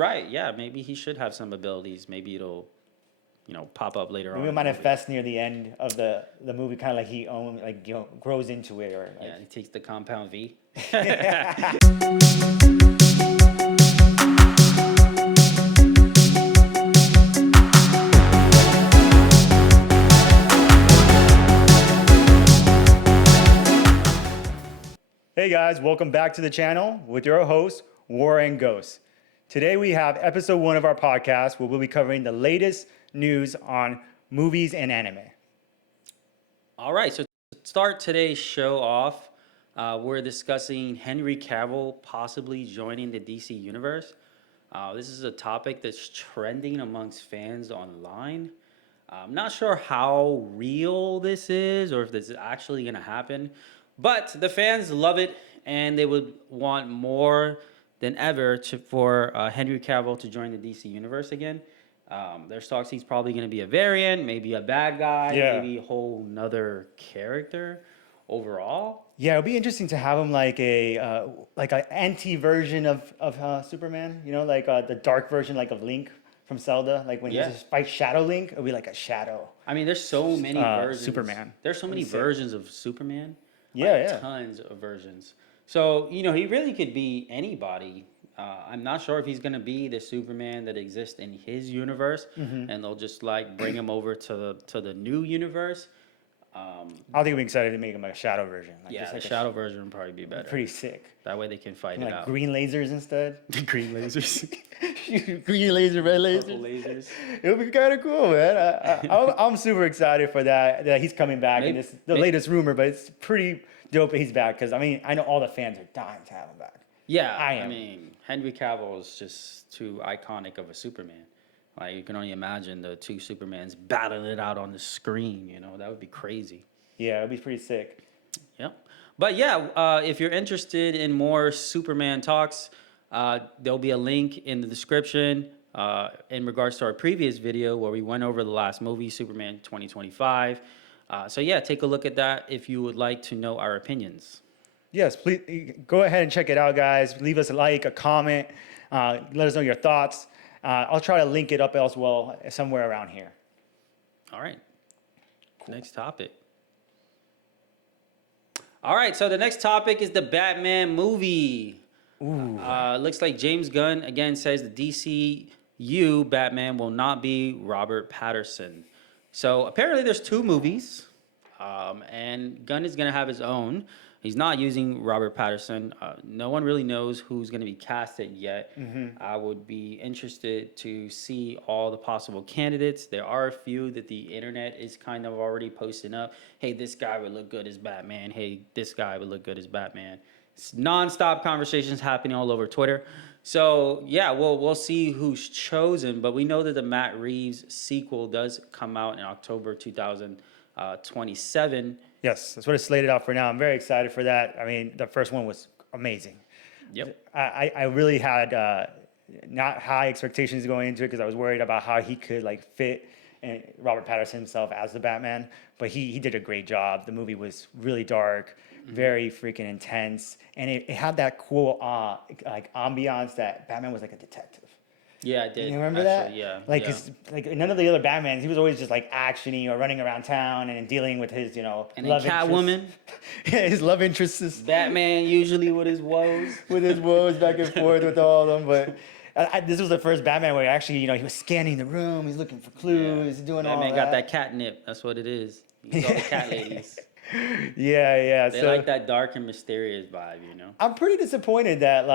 right. Yeah, maybe he should have some abilities. Maybe it'll, pop up later on. Maybe in it the movie. manifest near the end of the movie, kind of like grows into it, or like. Yeah, he takes the compound V. Hey guys, welcome back to the channel with your host, War and Ghosts. Today we have episode 1 of our podcast where we'll be covering the latest news on movies and anime. All right, so to start today's show off, we're discussing Henry Cavill possibly joining the DC universe. This is a topic that's trending amongst fans online. I'm not sure how real this is or if this is actually going to happen, but the fans love it and they would want more than ever for Henry Cavill to join the DC universe again. There's talks he's probably going to be a variant, maybe a bad guy, maybe a whole nother character overall. Yeah, it'll be interesting to have him like an anti version of Superman. Like the dark version, like of Link from Zelda. Like when he just fights Shadow Link, it'll be like a shadow. I mean, there's so many versions. Superman. There's so many versions of Superman. Yeah. Tons of versions. So, he really could be anybody. I'm not sure if he's going to be the Superman that exists in his universe, and they'll just bring him over to the new universe. I think we'd be excited to make him like a shadow version. The shadow version would probably be better. Pretty sick. That way they can fight it out. Green lasers instead. Green lasers. Green laser, red lasers. Purple lasers. It would be kind of cool, man. I'm super excited for that he's coming back. And it's the latest rumor, but it's pretty dope that he's back because, I know all the fans are dying to have him back. Yeah, I mean, Henry Cavill is just too iconic of a Superman. Like, you can only imagine the two Supermans battling it out on the screen, that would be crazy. Yeah, it would be pretty sick. Yep. But yeah, if you're interested in more Superman talks, there'll be a link in the description in regards to our previous video where we went over the last movie, Superman 2025. So yeah, take a look at that if you would like to know our opinions. Yes, please go ahead and check it out, guys. Leave us a like, a comment. Let us know your thoughts. I'll try to link it up as well somewhere around here. All right. Cool. Next topic. All right, so the next topic is the Batman movie. Ooh. Looks like James Gunn again says the DCU Batman will not be Robert Pattinson. So apparently there's 2 movies, and Gunn is going to have his own. He's not using Robert Pattinson. No one really knows who's going to be casted yet. I would be interested to see all the possible candidates. There are a few that the internet is kind of already posting up. Hey, this guy would look good as Batman. Hey, this guy would look good as Batman. It's nonstop conversations happening all over Twitter. So, yeah, we'll see who's chosen. But we know that the Matt Reeves sequel does come out in October 2027. Yes, that's what it's slated out for now. I'm very excited for that. I mean, the first one was amazing. Yep. I really had not high expectations going into it because I was worried about how he could fit Robert Pattinson himself as the Batman. But he did a great job. The movie was really dark, very freaking intense, and it had that cool ambiance that Batman was like a detective. Yeah, I did. You remember that? Yeah. Cause none of the other Batmans, he was always just actiony or running around town and dealing with his, and love Catwoman. His love interests. Batman usually with his woes. Back and forth with all of them. But this was the first Batman where actually, he was scanning the room. He's looking for clues, doing all that. Batman got that catnip. That's what it is. He's all the cat ladies. Yeah. They like that dark and mysterious vibe, I'm pretty disappointed that,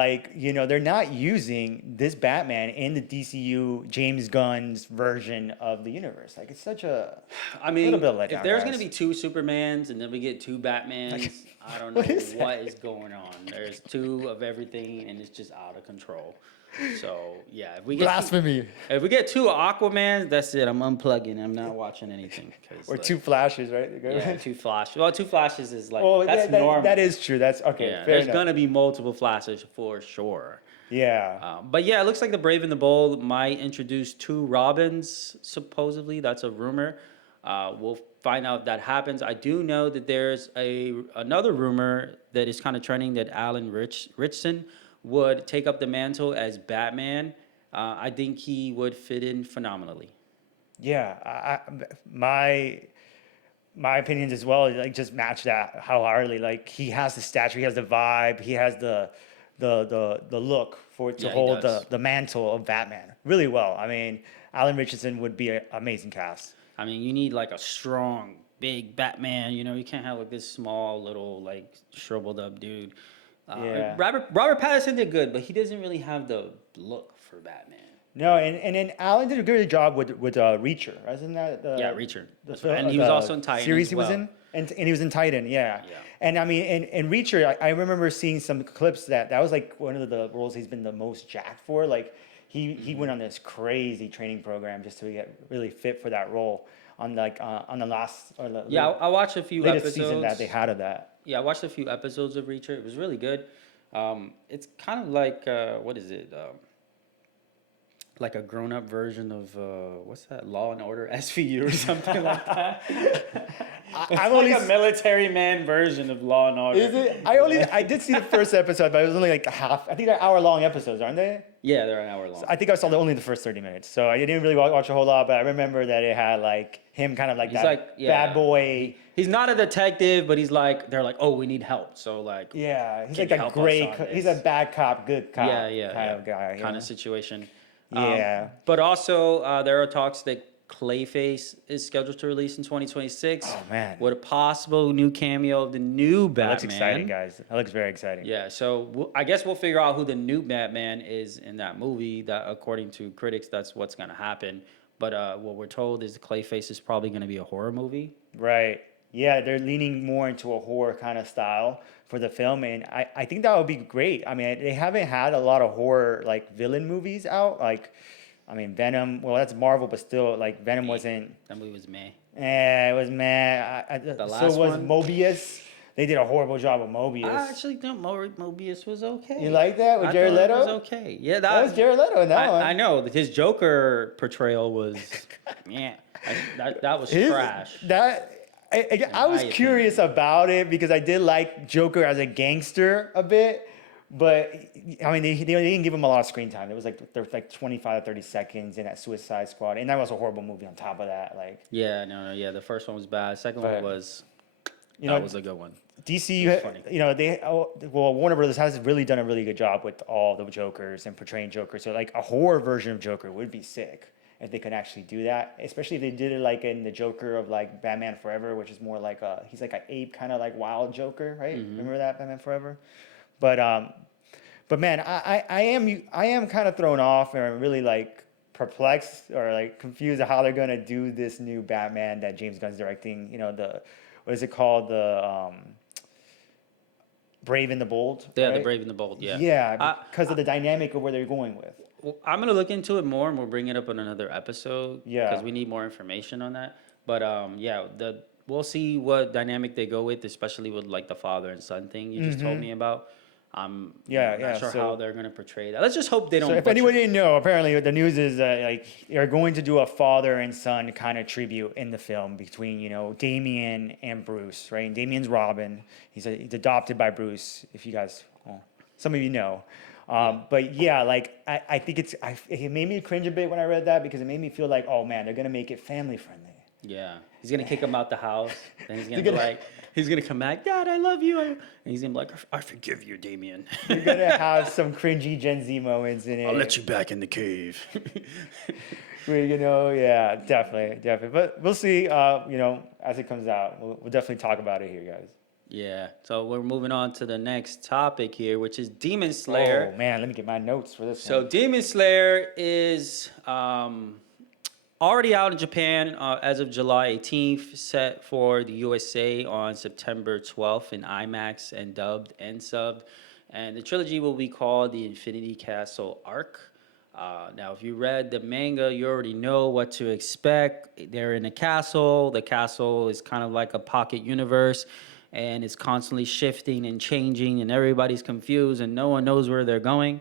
they're not using this Batman in the DCU James Gunn's version of the universe. It's such a little bit of letdown, if there's going to be 2 Supermans and then we get 2 Batmans, I don't know what is going on. There's 2 of everything and it's just out of control. So, yeah. If we get blasphemy. If we get 2 Aquamans, that's it. I'm unplugging. I'm not watching anything. Or 2 Flashes, right? Yeah, 2 Flashes. Well, 2 Flashes is that's normal. That is true. That's okay. Yeah, there's going to be multiple Flashes for sure. Yeah. But yeah, it looks like the Brave and the Bold might introduce 2 Robins, supposedly. That's a rumor. We'll find out if that happens. I do know that there's another rumor that is kind of trending that Alan Ritchson would take up the mantle as Batman. I think he would fit in phenomenally. Yeah, my opinions as well, like just match that wholeheartedly. Like he has the stature, he has the vibe, he has the look for it to Yeah, he hold does. the mantle of Batman really well. I mean, Alan Richardson would be an amazing cast. I mean, you need like a strong, big Batman. You know, you can't have like this small, little, like shriveled up dude. Yeah. Robert Pattinson did good, but he doesn't really have the look for Batman. No, and then Alan did a good job with Reacher, isn't that Yeah, Reacher. the And he was the also in Titan series as he was well. in, and he was in Titan, yeah. Yeah. And I mean, in Reacher, I remember seeing some clips that was like one of the roles he's been the most jacked for. Like he went on this crazy training program just to get really fit for that role on on the last or the Yeah, I watched a few latest episodes. season that they had of that. Yeah, I watched a few episodes of Reacher. It was really good. It's kind of like what is it? Like a grown-up version of what's that? Law and Order SVU or something like that. It's I've like only a military man version of Law and Order. Is it? I did see the first episode, but it was only like half. I think they're hour-long episodes, aren't they? Yeah, they're an hour long. I think I saw only the first 30 minutes, so I didn't really watch a whole lot. But I remember that it had like him, kind of like He's that like, yeah. bad boy. He's not a detective, but he's like, they're like, oh, we need help. So like, Yeah, he's Can like you a help us gray. on He's a this? bad cop, good cop. yeah, kind of guy. you kind know? of situation. Yeah. But also, there are talks that Clayface is scheduled to release in 2026. Oh man, With a possible new cameo of the new Batman. that looks exciting, guys. That looks very exciting. Yeah, so I guess we'll figure out who the new Batman is in that movie. That, according to critics, that's what's going to happen. But what we're told is Clayface is probably going to be a horror movie. Right. Yeah, they're leaning more into a horror kind of style for the film, and I think that would be great. I mean, they haven't had a lot of horror like villain movies out. Like, I mean, Venom. Well, that's Marvel, but still, like Venom wasn't. That movie was meh. It was mad. The So last was one? Mobius. They did a horrible job of Mobius. I actually think Mobius was okay. You like that with I Jared thought Leto? It was okay. Yeah, That was Jared Leto in that one. I know that his Joker portrayal was, yeah, that was trash. I was my curious about it because I did like Joker as a gangster a bit, but I mean they didn't give him a lot of screen time. It was like 25 to 30 seconds in that Suicide Squad, and that was a horrible movie on top of that. Like Yeah, no, yeah. The first one was bad. Second one But, was you that know, was a good one. DC, It's funny. Warner Brothers has really done a really good job with all the Jokers and portraying Joker. So like a horror version of Joker would be sick if they could actually do that. Especially if they did it like in the Joker of like Batman Forever, which is more like he's like an ape kind of like wild Joker, right? Remember that Batman Forever? But man, I am kind of thrown off and really like perplexed or like confused at how they're gonna do this new Batman that James Gunn's directing. You know, what is it called? The Brave and the Bold. Yeah, right? The Brave and the Bold. Yeah. Yeah, because of the dynamic of where they're going with. Well, I'm gonna look into it more, and we'll bring it up in another episode. Yeah. Because we need more information on that. But yeah, we'll see what dynamic they go with, especially with like the father and son thing you just told me about. I'm not sure so- how they're gonna portray that. Let's just hope they don't. So if butcher anyone it. didn't know, apparently the news is like they're going to do a father and son kind of tribute in the film between Damian and Bruce, right? And Damian's Robin. He's adopted by Bruce. If you guys, some of you know. But yeah, like I think it made me cringe a bit when I read that because it made me feel like, oh man, they're gonna make it family friendly. Yeah, he's gonna kick him out the house. Then he's gonna They're be gonna- like, he's gonna come back, Dad, I love you. And he's gonna be like, I forgive you, Damien. You're gonna have some cringy Gen Z moments in it. I'll let you back in the cave. Where, yeah, definitely. But we'll see. As it comes out, we'll definitely talk about it here, guys. Yeah. So we're moving on to the next topic here, which is Demon Slayer. Oh man, let me get my notes for this. So one. Demon Slayer is already out in Japan as of July 18th, set for the USA on September 12th in IMAX and dubbed and subbed. And the trilogy will be called the Infinity Castle Arc. Now, if you read the manga, you already know what to expect. They're in a castle. The castle is kind of like a pocket universe, and it's constantly shifting and changing, and everybody's confused, and no one knows where they're going.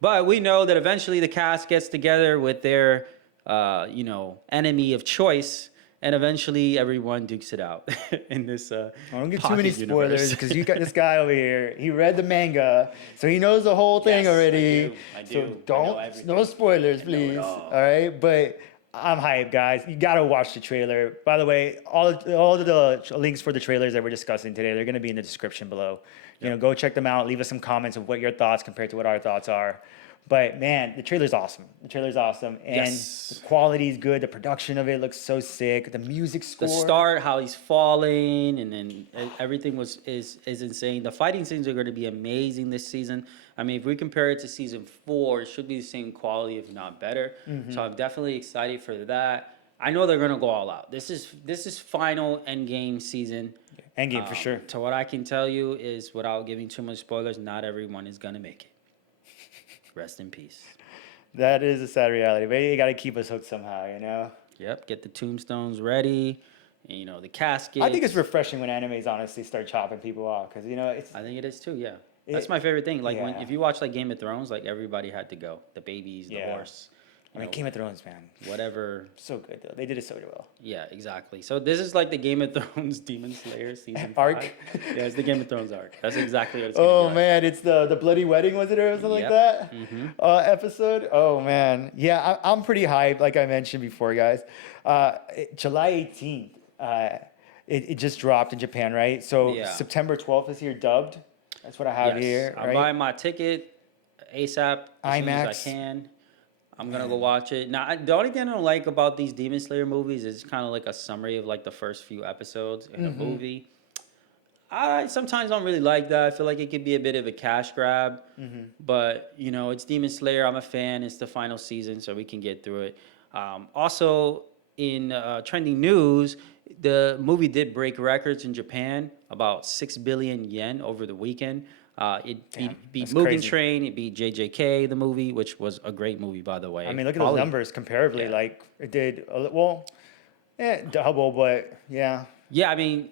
But we know that eventually the cast gets together with their, enemy of choice, and eventually everyone dukes it out in this. I don't give too pocket many universe. spoilers because you got this guy over here. He read the manga, so he knows the whole thing Yes, already. I do. So I know don't, everything. no spoilers, I know it please. all. All right, but I'm hyped, guys. You gotta watch the trailer. By the way, all of the links for the trailers that we're discussing today, they're gonna be in the description below. You know, go check them out. Leave us some comments of what your thoughts compared to what our thoughts are. But man, the trailer's awesome. The trailer's awesome, and Yes. the quality is good. The production of it looks so sick. The music score. The start, how he's falling, and then everything is insane. The fighting scenes are going to be amazing this season. I mean, if we compare it to season 4, it should be the same quality, if not better. So I'm definitely excited for that. I know they're going to go all out. This is final Endgame season. Endgame for sure. So what I can tell you is, without giving too much spoilers, not everyone is going to make it. Rest in peace. That is a sad reality, but you got to keep us hooked somehow, you know? Yep, get the tombstones ready, and, you know, the caskets. I think it's refreshing when animes honestly start chopping people off because, you know, it's. I think it is too, yeah. That's my favorite thing. Like, if you watch, like, Game of Thrones, like, everybody had to go. The babies, the horse. I mean, Game of Thrones, man. Whatever. So good, though. They did it so well. Yeah, exactly. So this is like the Game of Thrones Demon Slayer season 5. Arc? Yeah, it's the Game of Thrones arc. That's exactly what it's gonna be like. Man, it's the Bloody Wedding, was it, or something like that? Episode? Oh, man. Yeah, I'm pretty hyped, like I mentioned before, guys. July 18th, it just dropped in Japan, right? So September 12th is here dubbed. That's what I have here, right? I'm buying my ticket ASAP as soon IMAX. as I can. I'm gonna go watch it. Now, the only thing I don't like about these Demon Slayer movies is kind of like a summary of like the first few episodes in a movie. I sometimes don't really like that. I feel like it could be a bit of a cash grab. But, you know, it's Demon Slayer. I'm a fan. It's the final season, so we can get through it. Also, in trending news, the movie did break records in Japan, about 6 billion yen over the weekend. It beat Mugen crazy. Train. It beat JJK, the movie, which was a great movie, by the way. I mean, look at those numbers comparably. Like, it did, double, but yeah. Yeah, I mean,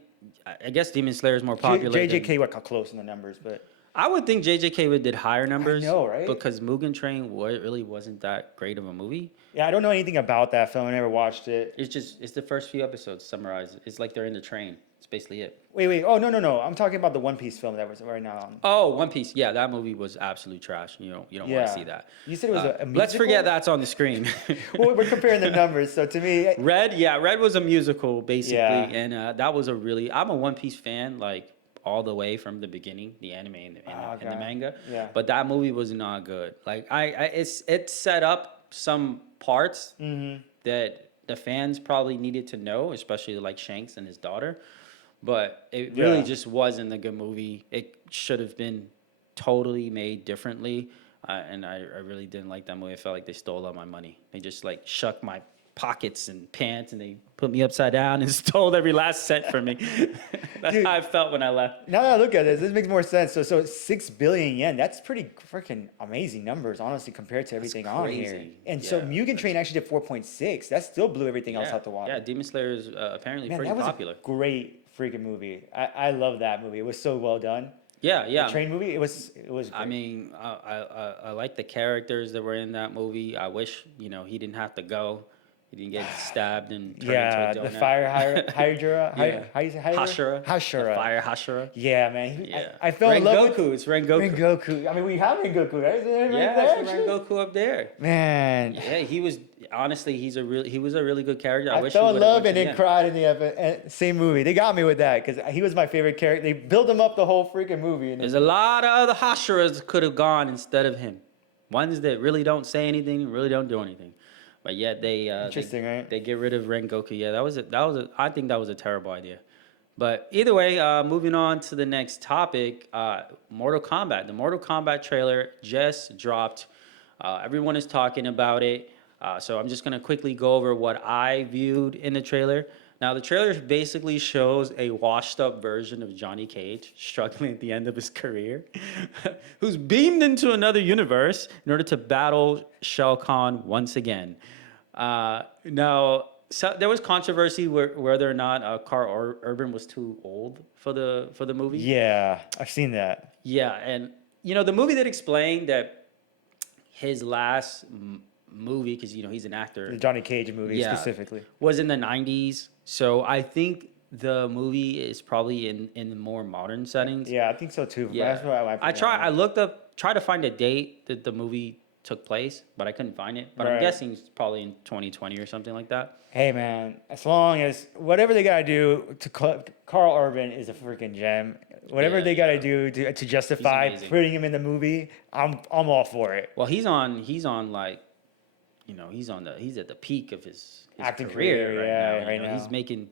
I guess Demon Slayer is more popular. JJK got close in the numbers, but. I would think JJK would did higher numbers. I know, right? Because Mugen Train really wasn't that great of a movie. Yeah, I don't know anything about that film. I never watched it. It's the first few episodes summarized. It's like they're in the train. It's basically it. Wait. Oh, no. I'm talking about the One Piece film that was right now on. Oh, One Piece. Yeah, that movie was absolute trash. You don't want to see that. You said it was a musical? Let's forget that's on the screen. Well, we're comparing the numbers, so to me. Red was a musical, basically. Yeah. And that was I'm a One Piece fan, like, all the way from the beginning, the anime and the manga. Yeah. But that movie was not good. Like, it set up some parts that the fans probably needed to know, especially like Shanks and his daughter. But it really just wasn't a good movie. It should have been totally made differently. And I really didn't like that movie. I felt like they stole all my money. They just like shucked my pockets and pants and they put me upside down and stole every last cent from me. That's how I felt when I left. Now that I look at this makes more sense. So 6 billion yen, that's pretty freaking amazing numbers, honestly, compared to everything on here. And so Mugen Train actually did 4.6. That still blew everything else out the water. Yeah, Demon Slayer is apparently pretty that was popular. A great freaking movie. I love that movie. It was so well done. Yeah. The train movie, it was great. I mean, I like the characters that were in that movie. I wish, he didn't have to go. He didn't get stabbed and turned into a donut. The fire Hydra. How you say Hashira. Hashira. The fire Hashira. Yeah, man. Yeah. I fell in love with It's Rengoku. Rengoku. I mean, we have Rengoku, right? Is it It's Rengoku up there. Man. Yeah, he was honestly he was a really good character. I wish fell he in would've love went and to then cried in the same movie. They got me with that because he was my favorite character. They built him up the whole freaking movie. There's a lot of other Hashiras could have gone instead of him. Ones that really don't say anything, really don't do anything. But yet Interesting, right? They get rid of Rengoku. Yeah, I think that was a terrible idea. But either way, moving on to the next topic, Mortal Kombat. The Mortal Kombat trailer just dropped. Everyone is talking about it. So I'm just going to quickly go over what I viewed in the trailer. Now, the trailer basically shows a washed-up version of Johnny Cage struggling at the end of his career, who's beamed into another universe in order to battle Shao Kahn once again. Now, so there was controversy whether or not Carl Urban was too old for the movie. Yeah, I've seen that. Yeah, and the movie did explain that his last movie, because he's an actor. The Johnny Cage movie Yeah. specifically. Was in the 90s. So I think the movie is probably in the more modern settings. Yeah, I think so too. Yeah. That's what I looked up, tried to find a date that the movie took place, but I couldn't find it. But I'm Right. guessing it's probably in 2020 or something like that. Hey man, as long as whatever they gotta do to Carl Urban is a freaking gem. Whatever Yeah, they gotta yeah. do to justify amazing. putting him in the movie, I'm all for it. Well, he's on like, he's at the peak of his Acting career, career, right yeah, now. right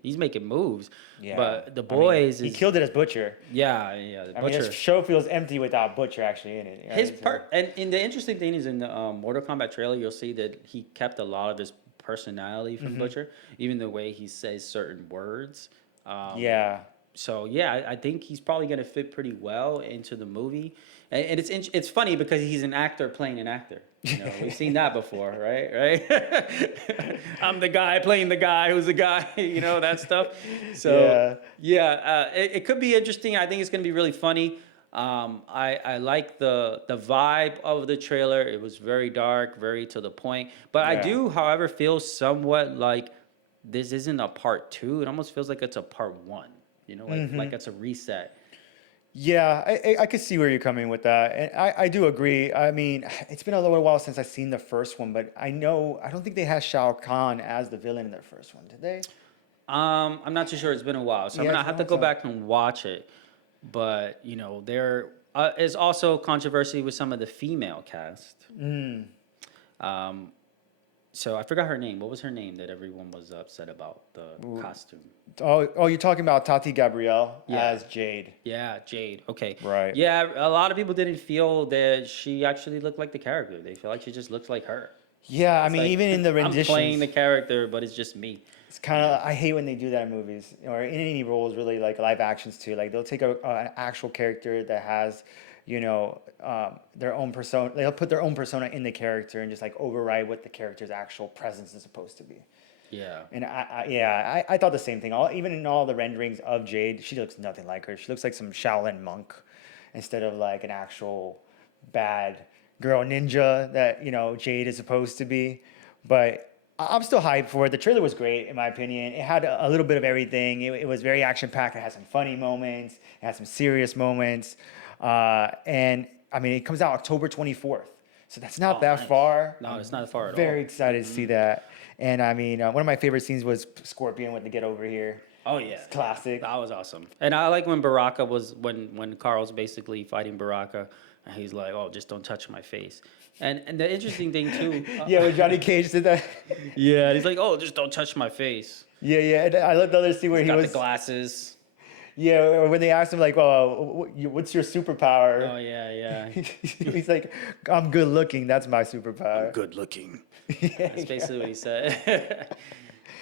He's making moves. Yeah. But the I mean, boys he is killed it as Butcher. yeah. The I mean, Butcher. this show feels empty without Butcher actually in it. Right? His So- part, and the interesting thing is in the Mortal Kombat trailer, you'll see that he kept a lot of his personality from Butcher, even the way he says certain words. Yeah. So yeah, I think he's probably gonna fit pretty well into the movie, and it's funny because he's an actor playing an actor. We've seen that before, right? Right? I'm the guy playing the guy who's the guy. That stuff. So yeah, it could be interesting. I think it's gonna be really funny. I like the vibe of the trailer. It was very dark, very to the point. But I Yeah. do, however, feel somewhat like this isn't a part 2. It almost feels like it's a part 1. Like it's a reset. Yeah, I could see where you're coming with that, and I do agree. I mean, it's been a little while since I've seen the first one, but I don't think they had Shao Kahn as the villain in their first one, did they? I'm not too sure. It's been a while, so Yeah, I'm gonna it's have been to a go long back and watch it. But there is also controversy with some of the female cast. So I forgot her name. What was her name that everyone was upset about the costume? Oh, you're talking about Tati Gabrielle Yeah. as Jade. Yeah, Jade. Okay. Right. Yeah, a lot of people didn't feel that she actually looked like the character. They feel like she just looks like her. Yeah, I It's mean, like, even in the I'm playing renditions, the character, but it's just me. it's kind of I hate when they do that in movies or in any roles, really, like live actions too. Like they'll take an actual character that has, their own persona. They'll put their own persona in the character and just like override what the character's actual presence is supposed to be. Yeah. And I thought the same thing. Even in all the renderings of Jade, she looks nothing like her. She looks like some Shaolin monk instead of like an actual bad girl ninja that Jade is supposed to be. But I'm still hyped for it. The trailer was great in my opinion. It had a little bit of everything. It was very action packed. It had some funny moments. It had some serious moments. And I mean, it comes out October 24th. So that's not that nice. far. No, it's not that far at all. Very excited to see that. And I mean, one of my favorite scenes was Scorpion with the Get Over Here. Oh yeah, It's classic. that was awesome. And I like when Baraka was when Carl's basically fighting Baraka, and he's like, "Oh, just don't touch my face." And the interesting thing too, Yeah, when Johnny Cage did that. yeah, he's like, "Oh, just don't touch my face." Yeah. And I love the other scene where He's he got was. the glasses. Yeah, or when they asked him like, "Oh, what's your superpower?" Oh yeah. He's like, "I'm good looking. That's my superpower." Good looking. Yeah, That's basically what he said.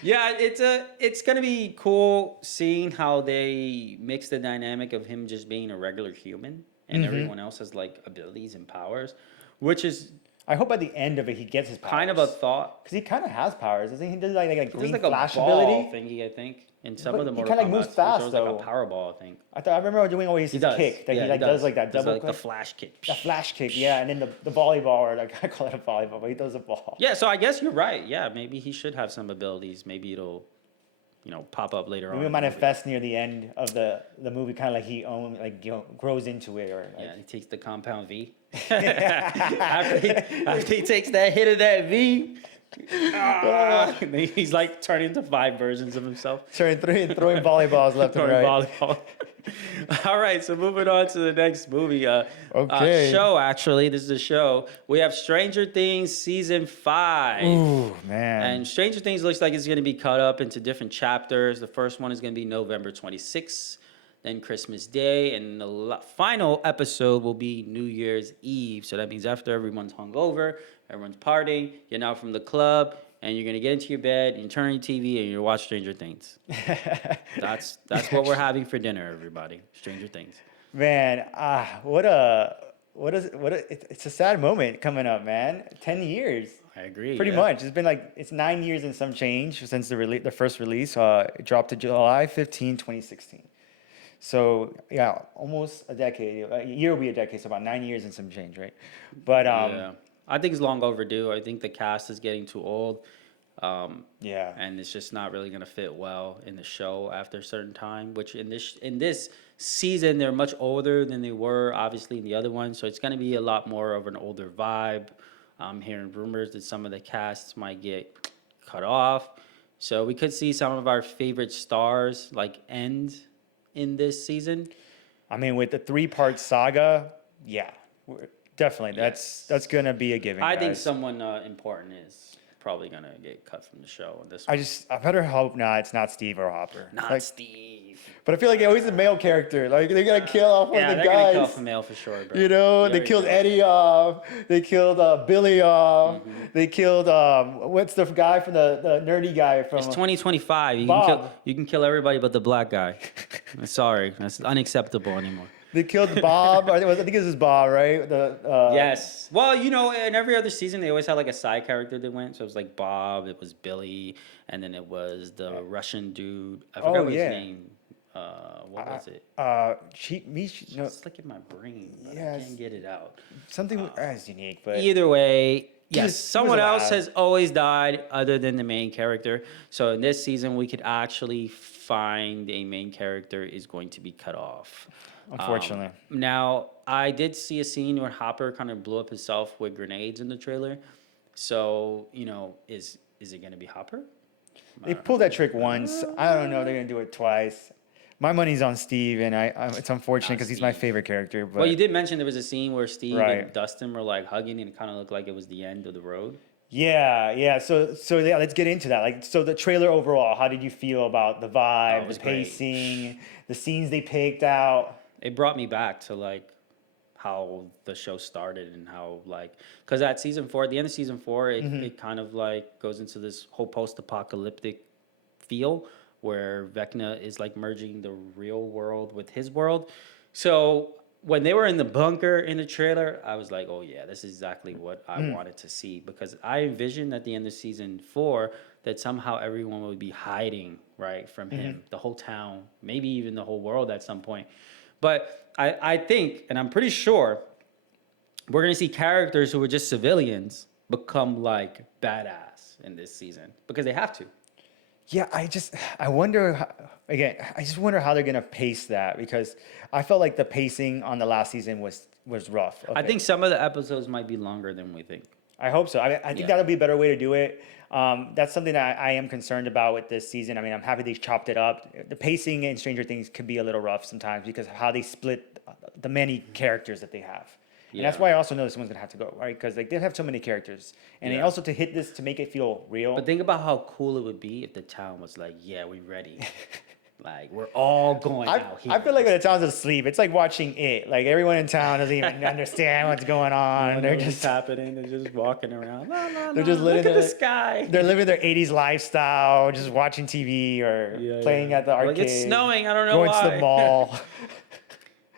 Yeah, it's gonna be cool seeing how they mix the dynamic of him just being a regular human and everyone else has like abilities and powers, which is I hope by the end of it he gets his powers. kind of a thought. because he kind of has powers, doesn't he? He does like a He green does like a flash ball ability. thingy, I think. In some But of the he Mortal kinda, like, Kombat, moves fast, he throws like though. a power ball, I think. I remember doing always He his does. kick that Yeah, he like does like that Does, double like the click. flash kick. The flash kick, yeah, and then the volleyball, or like I call it a volleyball, but he does a ball. Yeah, so I guess you're right. Yeah, maybe he should have some abilities. Maybe it'll, pop up later on. Maybe it in the movie. manifest near the end of the movie, kind of like he grows into it, or like, Yeah, he takes the compound V. after he takes that hit of that V, and then he's like turning into 5 versions of himself. throwing volleyballs left and Throwing right. volleyball. All right, so moving on to the next movie. Okay. Show, actually. This is a show. We have Stranger Things Season 5. Ooh, man. And Stranger Things looks like it's going to be cut up into different chapters. The first one is going to be November 26th, then Christmas Day, and the final episode will be New Year's Eve. So that means after everyone's hungover, everyone's partying, you're out from the club, and you're going to get into your bed, and you turn on your TV, and you watch Stranger Things. That's what we're having for dinner, everybody. Stranger Things. Man, it's a sad moment coming up, man. 10 years. I agree. Pretty yeah. much. It's 9 years and some change since the first release. It dropped to July 15, 2016. So yeah, almost a decade. A year will be a decade, so about 9 years and some change, right? But Yeah. I think it's long overdue. I think the cast is getting too old. Yeah. And it's just not really gonna fit well in the show after a certain time. Which in this season they're much older than they were obviously in the other one, so it's gonna be a lot more of an older vibe. I'm hearing rumors that some of the casts might get cut off, so we could see some of our favorite stars like end in this season. I mean, with the 3-part saga, yeah, definitely. Yes. That's gonna be a given. I think guys. someone important is probably gonna get cut from the show in this I one. just I better hope not. It's not Steve or Hopper. Not Like, Steve. but I feel like always a male character. Like they're gonna kill off one Yeah, of the they're gonna kill guys. off a male for sure, bro. You know, You they already killed know. Eddie off. They killed Billy off. They killed what's the guy from the nerdy guy from It's 2025. Bob. You can kill everybody but the black guy. Sorry, that's unacceptable anymore. They killed Bob. I think this is Bob, right? Yes. Well, in every other season they always had like a side character that went. So it was like Bob, it was Billy, and then it was the Russian dude. I forgot Oh, what yeah. his name. What was it? No, It's like in my brain, but I Yes. can't get it out. something as unique, but Either way, He yes, was someone else alive. has always died other than the main character. So in this season, we could actually find a main character is going to be cut off. unfortunately. Now, I did see a scene where Hopper kind of blew up himself with grenades in the trailer. So, is it going to be Hopper? They pulled that trick once. I don't know if they're gonna do it twice. My money's on Steve, and it's unfortunate because he's my Steve. favorite character. But Well, you did mention there was a scene where Steve Right. and Dustin were like hugging, and it kind of looked like it was the end of the road. yeah. So yeah, let's get into that. Like, so the trailer overall, how did you feel about the vibe, it was the great. pacing, the scenes they picked out? It brought me back to like how the show started and how because at season 4, at the end of season 4, it kind of like goes into this whole post-apocalyptic feel where Vecna is like merging the real world with his world. So when they were in the bunker in the trailer, I was like, oh yeah, this is exactly what I wanted to see, because I envisioned at the end of season 4 that somehow everyone would be hiding right from him, the whole town, maybe even the whole world at some point. But I think, and I'm pretty sure, we're going to see characters who were just civilians become like badass in this season because they have to. Yeah, I wonder again. I just wonder how they're gonna pace that, because I felt like the pacing on the last season was rough. I think some of the episodes might be longer than we think. I hope so. I think Yeah. that'll be a better way to do it. That's something that I am concerned about with this season. I mean, I'm happy they chopped it up. The pacing in Stranger Things could be a little rough sometimes because of how they split the many characters that they have. And that's Yeah. why I also know someone's gonna have to go, right? Because like they have so many characters, and they Yeah. also to hit this to make it feel real. But think about how cool it would be if the town was like, yeah, we ready. Like, we're all going out here. I feel like when the town's asleep, it's like watching it. Like everyone in town doesn't even understand what's going on. They're just happening. They're just walking around. La, la, They're la. just living Look at the their- sky. they're living their 80s lifestyle, just watching TV or Yeah, playing yeah. at the arcade. Like, it's snowing. I don't know going why. to the mall.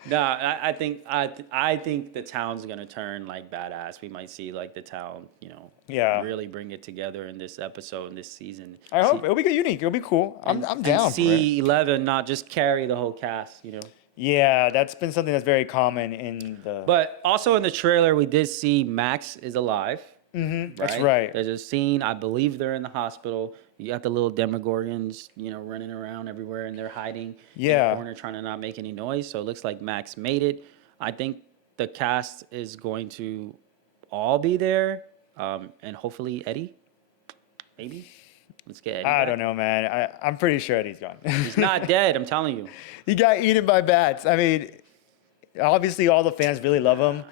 No, I think the town's gonna turn like badass. We might see like the town, Yeah. really bring it together in this episode, in this season. I hope it'll be unique. It'll be cool. I'm down And for it. see 11 not just carry the whole cast. Yeah, that's been something that's very common in the. But also in the trailer, we did see Max is alive. That's right. There's a scene. I believe they're in the hospital. You got the little Demogorgons, running around everywhere, and they're hiding in Yeah. the corner, trying to not make any noise. So it looks like Max made it. I think the cast is going to all be there, and hopefully Eddie. Maybe. Let's get Eddie. I back. don't know, man. I'm pretty sure Eddie's gone. He's not dead. I'm telling you. He got eaten by bats. I mean, obviously, all the fans really love him.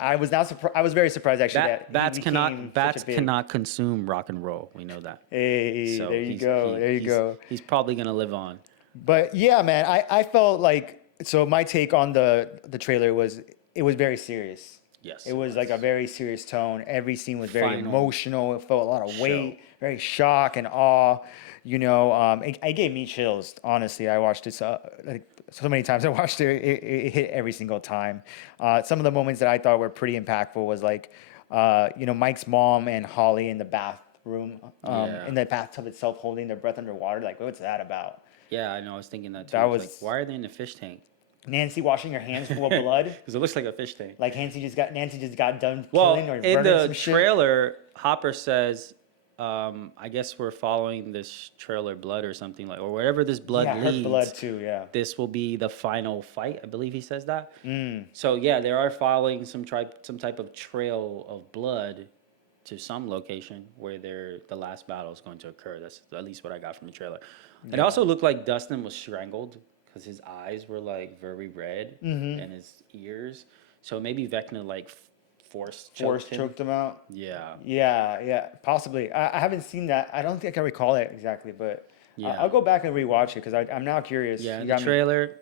I was not surprised. I was very surprised actually that Bats he became cannot. Bats such a big- cannot consume rock and roll. We know that. Hey, So there you he's- go. he- There you he's- go. He's probably gonna live on. But yeah, man, I felt like, so my take on the trailer was it was very serious. Yes. It was like a very serious tone. Every scene was very Final emotional. It felt a lot of show. weight, very shock and awe. It gave me chills. Honestly, I watched this like so many times. I watched it. It hit every single time. Some of the moments that I thought were pretty impactful was like, Mike's mom and Holly in the bathroom, Yeah. in the bathtub itself, holding their breath underwater. Like, what's that about? Yeah, I know. I was thinking that too. That It's was- like, why are they in the fish tank? Nancy washing her hands full of blood. Because it looks like a fish tank. Like Nancy just got done Well, killing or in burning the some shit. trailer, Hopper says, I guess we're following this trailer blood or something like, or wherever this blood Yeah, her leads. blood too. Yeah. This will be the final fight. I believe he says that. Mm. So yeah, they are following some type of trail of blood to some location where the last battle is going to occur. That's at least what I got from the trailer. It also looked like Dustin was strangled because his eyes were like very red and his ears. So maybe Vecna like force choked him out. Yeah. Yeah, possibly. I haven't seen that. I don't think I can recall it exactly, but Yeah. I'll go back and rewatch it because I'm now curious. Yeah, You in got the me. trailer,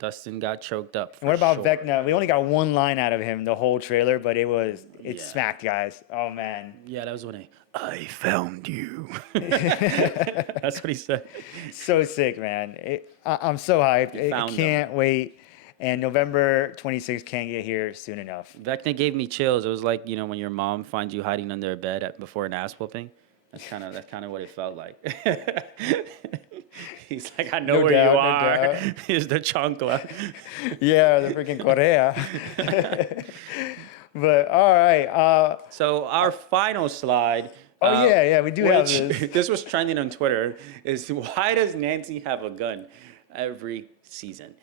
Dustin got choked up. And what about sure. Vecna? We only got one line out of him the whole trailer, but it Yeah. smacked, guys. Oh man. Yeah, that was when I found you. That's what he said. So sick, man. I'm so hyped. I found can't wait. And November 26th can't get here soon enough. Vecna gave me chills. It was like, when your mom finds you hiding under a bed before an ass whooping. That's kind of what it felt like. He's like, I know No where doubt, you no are. doubt. Here's the chancla. Yeah, the freaking Korea. But all right. So our final slide. Yeah, we do have which- this. This was trending on Twitter. Is why does Nancy have a gun every season?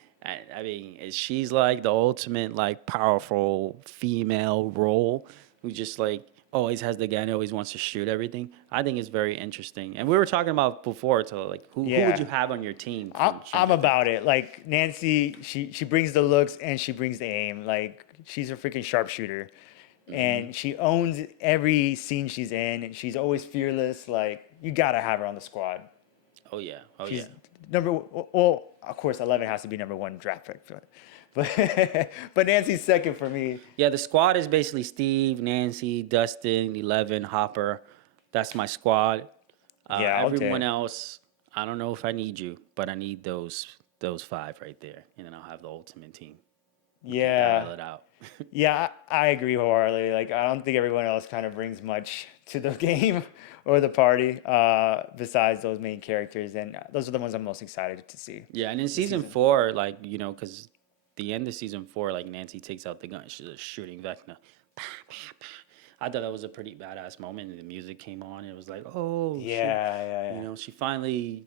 I mean, she's like the ultimate like powerful female role who just like always has the gun, always wants to shoot everything. I think it's very interesting. And we were talking about before to like who would you have on your team? I'm about it. Like Nancy, she brings the looks and she brings the aim. Like she's a freaking sharpshooter, and she owns every scene she's in. And she's always fearless. Like you gotta have her on the squad. Oh yeah, She's well, of course, 11 has to be number one draft pick, but Nancy's second for me. Yeah, the squad is basically Steve, Nancy, Dustin, 11, Hopper. That's my squad. Yeah, everyone else, I don't know if I need you, but I need those 5 right there, and then I'll have the ultimate team. Yeah, Dial it out. yeah, I agree wholeheartedly. Like I don't think everyone else kind of brings much to the game or the party besides those main characters, and those are the ones I'm most excited to see. Yeah, and in season 4, like because the end of season 4, like Nancy takes out the gun, she's just shooting Vecna. I thought that was a pretty badass moment, and the music came on. And it was like, oh, Yeah. she finally,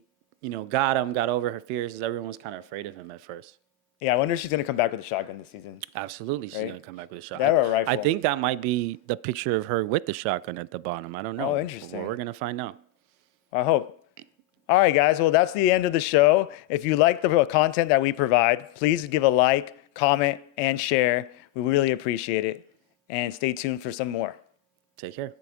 got him, got over her fears. Everyone was kind of afraid of him at first. Yeah, I wonder if she's gonna come back with a shotgun this season. Absolutely, she's Right? gonna come back with a shotgun. That or a rifle. I think that might be the picture of her with the shotgun at the bottom. I don't know. Oh, interesting. Well, we're gonna find out. I hope. All right, guys. Well, that's the end of the show. If you like the content that we provide, please give a like, comment, and share. We really appreciate it. And stay tuned for some more. Take care.